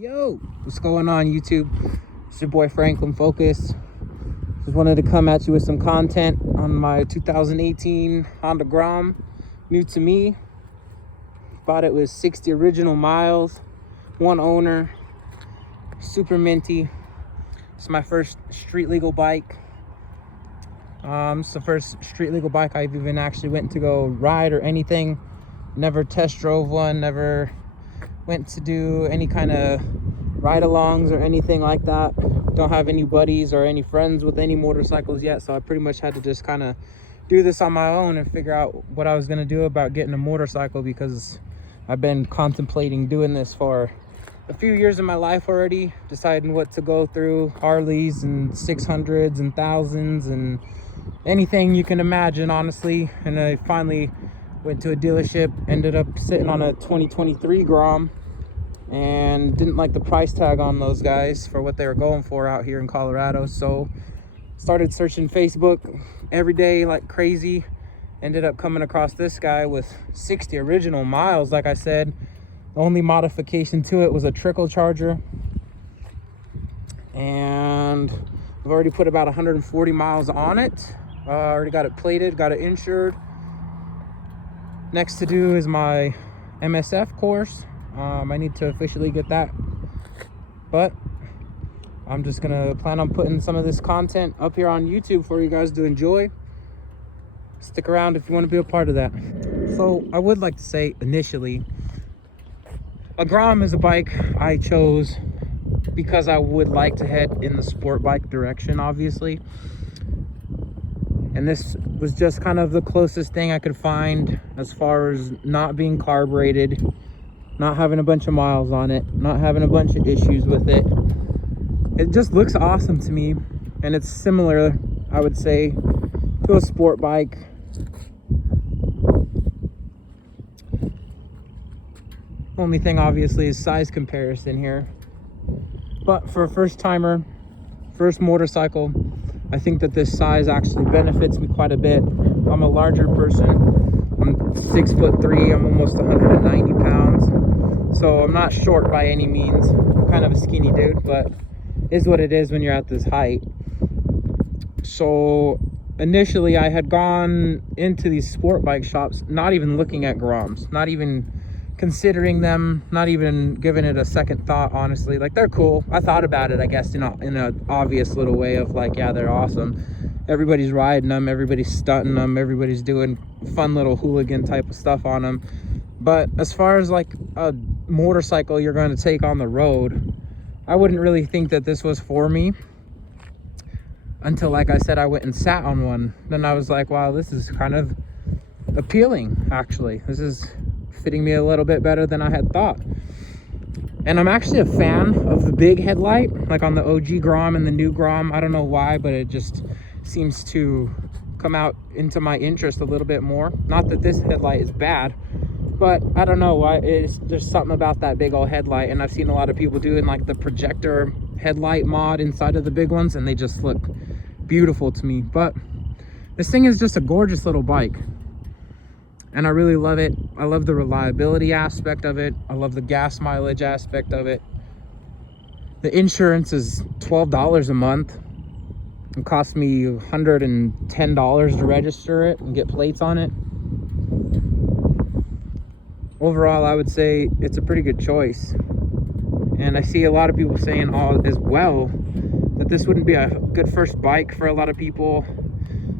Yo, what's going on YouTube? It's your boy Franklin Focus. Just wanted to come at you with some content on my 2018 Honda Grom. New to me. Bought it with 60 original miles, one owner, super minty. It's my first street legal bike. It's the first street legal bike I've even actually went to go ride or anything. Never test drove one, never went to do any kind of ride-alongs or anything like that. Don't have any buddies or any friends with any motorcycles yet, so I pretty much had to just kind of do this on my own and figure out what I was going to do about getting a motorcycle, because I've been contemplating doing this for a few years in my life already, deciding what to go through, Harleys and 600s and 1000s and anything you can imagine, honestly. And I finally went to a dealership, ended up sitting on a 2023 Grom, and didn't like the price tag on those guys for what they were going for out here in Colorado. So started searching Facebook every day like crazy. Ended up coming across this guy with 60 original miles. Like I said, the only modification to it was a trickle charger, and I've already put about 140 miles on it. Already got it plated, got it insured. Next to do is my MSF course. I need to officially get that, but I'm just gonna plan on putting some of this content up here on YouTube for you guys to enjoy. Stick around if you want to be a part of that. So I would like to say initially, a Grom is a bike I chose because I would like to head in the sport bike direction, obviously. And this was just kind of the closest thing I could find as far as not being carbureted, not having a bunch of miles on it, not having a bunch of issues with it. It just looks awesome to me, and it's similar, I would say, to a sport bike. Only thing obviously is size comparison here, but for a first timer, first motorcycle, I think that this size actually benefits me quite a bit. I'm a larger person. I'm 6'3", I'm almost 190 pounds. So I'm not short by any means. I'm kind of a skinny dude, but is what it is when you're at this height. So initially I had gone into these sport bike shops, not even looking at Groms, not even considering them, not even giving it a second thought, honestly. Like, they're cool. I thought about it, I guess, in an obvious little way of like, yeah, they're awesome. Everybody's riding them, everybody's stunting them, everybody's doing fun little hooligan type of stuff on them. But as far as like a motorcycle you're going to take on the road, I wouldn't really think that this was for me until, like I said, I went and sat on one. Then I was like, wow, this is kind of appealing, actually. This is fitting me a little bit better than I had thought. And I'm actually a fan of the big headlight, like on the OG Grom and the new Grom. I don't know why, but it just seems to come out into my interest a little bit more. Not that this headlight is bad, but I don't know why. There's something about that big old headlight, and I've seen a lot of people doing like the projector headlight mod inside of the big ones, and they just look beautiful to me. But this thing is just a gorgeous little bike, and I really love it. I love the reliability aspect of it. I love the gas mileage aspect of it. The insurance is $12 a month. It cost me $110 to register it and get plates on it. Overall, I would say it's a pretty good choice. And I see a lot of people saying as well that this wouldn't be a good first bike for a lot of people.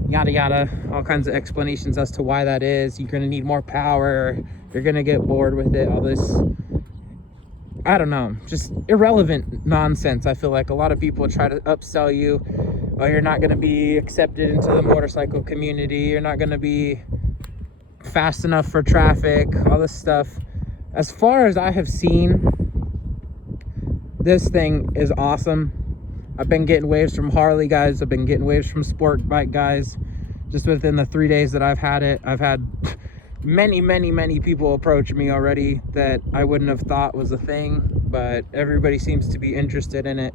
Yada yada, all kinds of explanations as to why that is. You're gonna need more power, you're gonna get bored with it, all this, I don't know, just irrelevant nonsense. I feel like a lot of people try to upsell you. Oh, you're not gonna be accepted into the motorcycle community, you're not gonna be fast enough for traffic, all this stuff. As far as I have seen, this thing is awesome. I've been getting waves from Harley guys, I've been getting waves from sport bike guys. Just within the 3 days that I've had it, I've had many people approach me already that I wouldn't have thought was a thing, but everybody seems to be interested in it.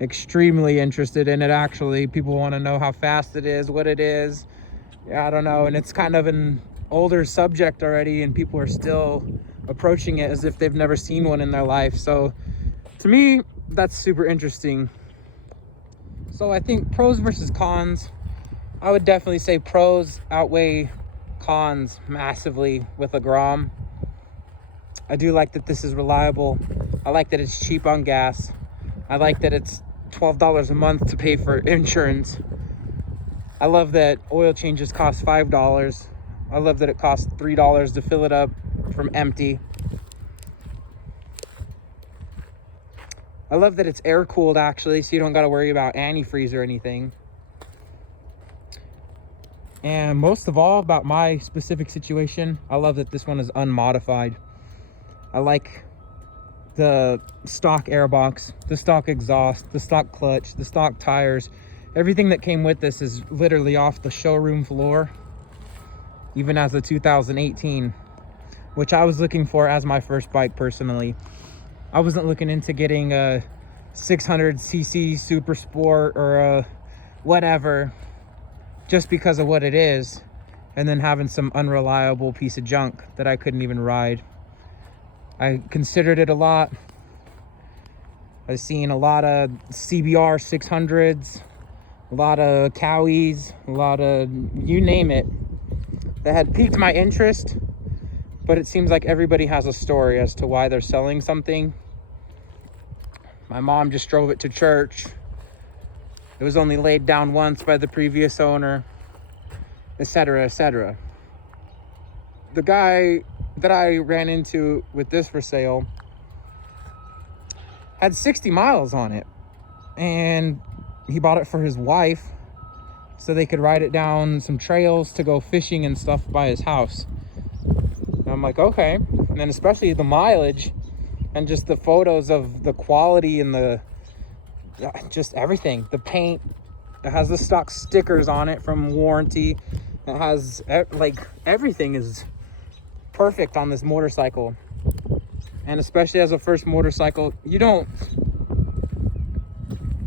Extremely interested in it, actually. People want to know how fast it is, what it is. I don't know, and it's kind of an older subject already, and people are still approaching it as if they've never seen one in their life. So To me, that's super interesting. So I think pros versus cons. I would definitely say pros outweigh cons massively with a Grom. I do like that this is reliable. I like that it's cheap on gas. I like that it's $12 a month to pay for insurance. I love that oil changes cost $5. I love that it costs $3 to fill it up from empty. I love that it's air cooled actually, so you don't got to worry about antifreeze or anything. And most of all, about my specific situation, I love that this one is unmodified. I like the stock airbox, the stock exhaust, the stock clutch, the stock tires. Everything that came with this is literally off the showroom floor, even as a 2018, which I was looking for as my first bike personally. I wasn't looking into getting a 600cc Super Sport or a whatever just because of what it is, and then having some unreliable piece of junk that I couldn't even ride. I considered it a lot. I've seen a lot of CBR 600s, a lot of Cowies, a lot of you name it, that had piqued my interest, but it seems like everybody has a story as to why they're selling something. My mom just drove it to church. It was only laid down once by the previous owner, etc., etc. The guy that I ran into with this for sale had 60 miles on it, and he bought it for his wife so they could ride it down some trails to go fishing and stuff by his house. And I'm like, okay. And then especially the mileage and just the photos of the quality and the just everything. The paint, it has the stock stickers on it from warranty. It has like everything is perfect on this motorcycle. And especially as a first motorcycle, you don't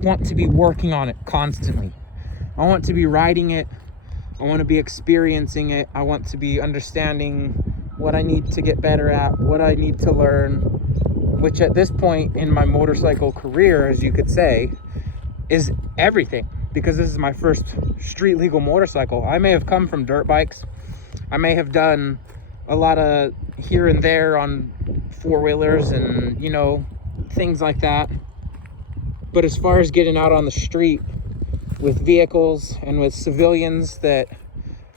want to be working on it constantly. I want to be riding it. I want to be experiencing it. I want to be understanding what I need to get better at, what I need to learn, which at this point in my motorcycle career, as you could say, is everything, because this is my first street legal motorcycle. I may have come from dirt bikes. I may have done a lot of here and there on four-wheelers and, you know, things like that. But as far as getting out on the street with vehicles and with civilians that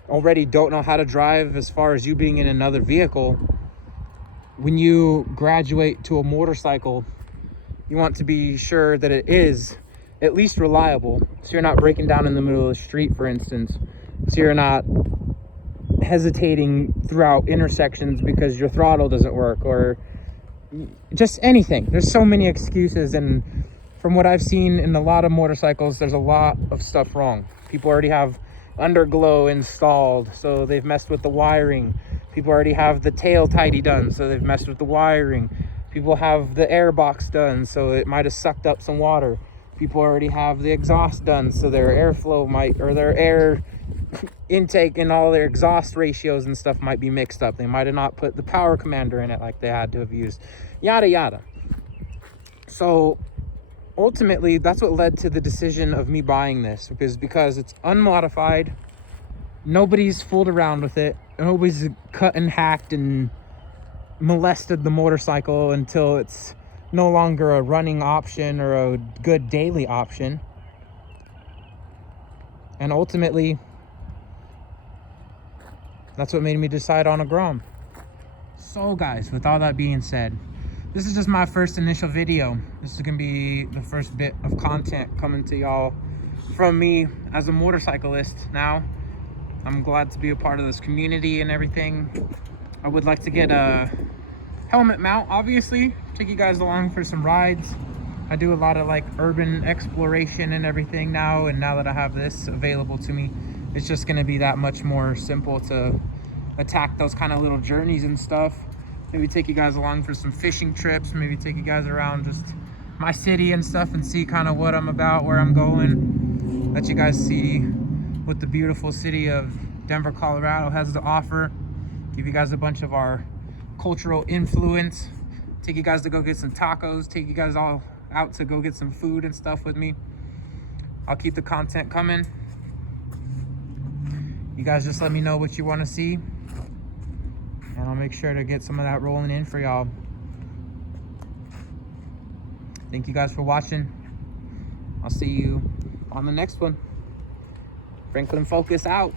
already don't know how to drive, as far as you being in another vehicle, when you graduate to a motorcycle, you want to be sure that it is at least reliable, so you're not breaking down in the middle of the street, for instance, so you're not hesitating throughout intersections because your throttle doesn't work, or just anything. There's so many excuses, and from what I've seen in a lot of motorcycles, there's a lot of stuff wrong. People already have underglow installed, so they've messed with the wiring. People already have the tail tidy done, so they've messed with the wiring. People have the air box done, so it might have sucked up some water. People already have the exhaust done, so their airflow might, or their air intake and all their exhaust ratios and stuff might be mixed up. They might have not put the power commander in it like they had to have used, yada yada. So ultimately, that's what led to the decision of me buying this, because it's unmodified. Nobody's fooled around with it. Nobody's cut and hacked and molested the motorcycle until it's no longer a running option or a good daily option. And ultimately, that's what made me decide on a Grom. So guys, with all that being said, this is just my first initial video. This is gonna be the first bit of content coming to y'all from me as a motorcyclist now. I'm glad to be a part of this community and everything. I would like to get a helmet mount, obviously, take you guys along for some rides. I do a lot of like urban exploration and everything now, and now that I have this available to me, it's just gonna be that much more simple to attack those kind of little journeys and stuff. Maybe take you guys along for some fishing trips, maybe take you guys around just my city and stuff and see kind of what I'm about, where I'm going. Let you guys see what the beautiful city of Denver, Colorado has to offer. Give you guys a bunch of our cultural influence take you guys to go get some tacos, take you guys all out to go get some food and stuff with me. I'll keep the content coming. You guys just let me know what you want to see, and I'll make sure to get some of that rolling in for y'all. Thank you guys for watching. I'll see you on the next one. Franklin Focus out.